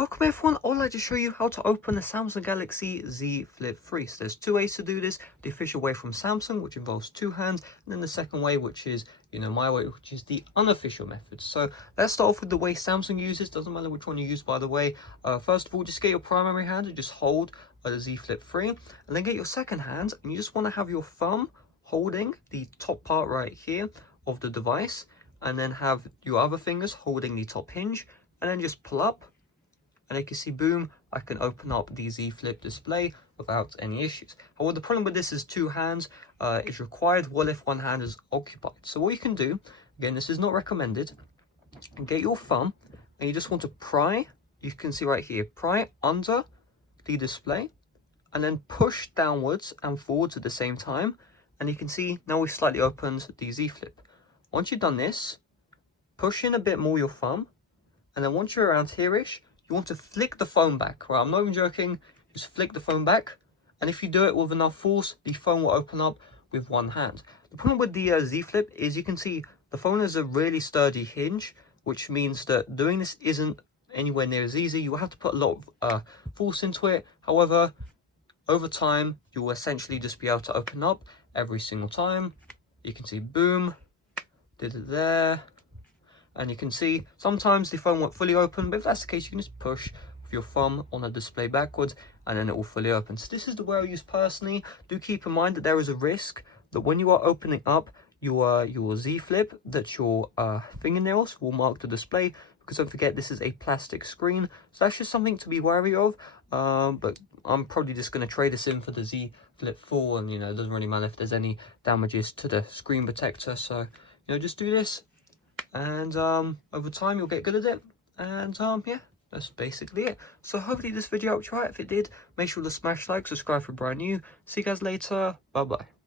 Welcome everyone, I would like to show you how to open the Samsung Galaxy Z Flip 3. So there's two ways to do this. The official way from Samsung, which involves two hands, and then the second way, which is, my way, which is the unofficial method. So let's start off with the way Samsung uses. Doesn't matter which one you use, by the way. First of all, just get your primary hand and just hold the Z Flip 3. And then get your second hand, and you just want to have your thumb holding the top part right here of the device. And then have your other fingers holding the top hinge. And then just pull up. And you can see, boom, I can open up the Z Flip display without any issues. However, the problem with this is two hands is required, well, if one hand is occupied. So what you can do, again, this is not recommended, and get your thumb, and you just want to pry, you can see right here, pry under the display, and then push downwards and forwards at the same time. And you can see now we've slightly opened the Z Flip. Once you've done this, push in a bit more your thumb, and then once you're around here-ish, you want to flick the phone back, right? I'm not even joking, just flick the phone back. And if you do it with enough force, the phone will open up with one hand. The problem with the Z Flip is you can see the phone has a really sturdy hinge, which means that doing this isn't anywhere near as easy. You will have to put a lot of force into it. However, over time, you'll essentially just be able to open up every single time. You can see, boom, did it there. And you can see sometimes the phone won't fully open, but if that's the case, you can just push with your thumb on the display backwards and then it will fully open. So this is the way I use personally. Do keep in mind that there is a risk that when you are opening up your Z Flip, that your fingernails will mark the display, because don't forget this is a plastic screen. So that's just something to be wary of. But I'm probably just going to trade this in for the Z Flip 4, and it doesn't really matter if there's any damages to the screen protector. So just do this. And over time you'll get good at it, and yeah, that's basically it. So hopefully this video helped you out. If it did, make sure to smash like, subscribe for brand new. See you guys later, bye bye.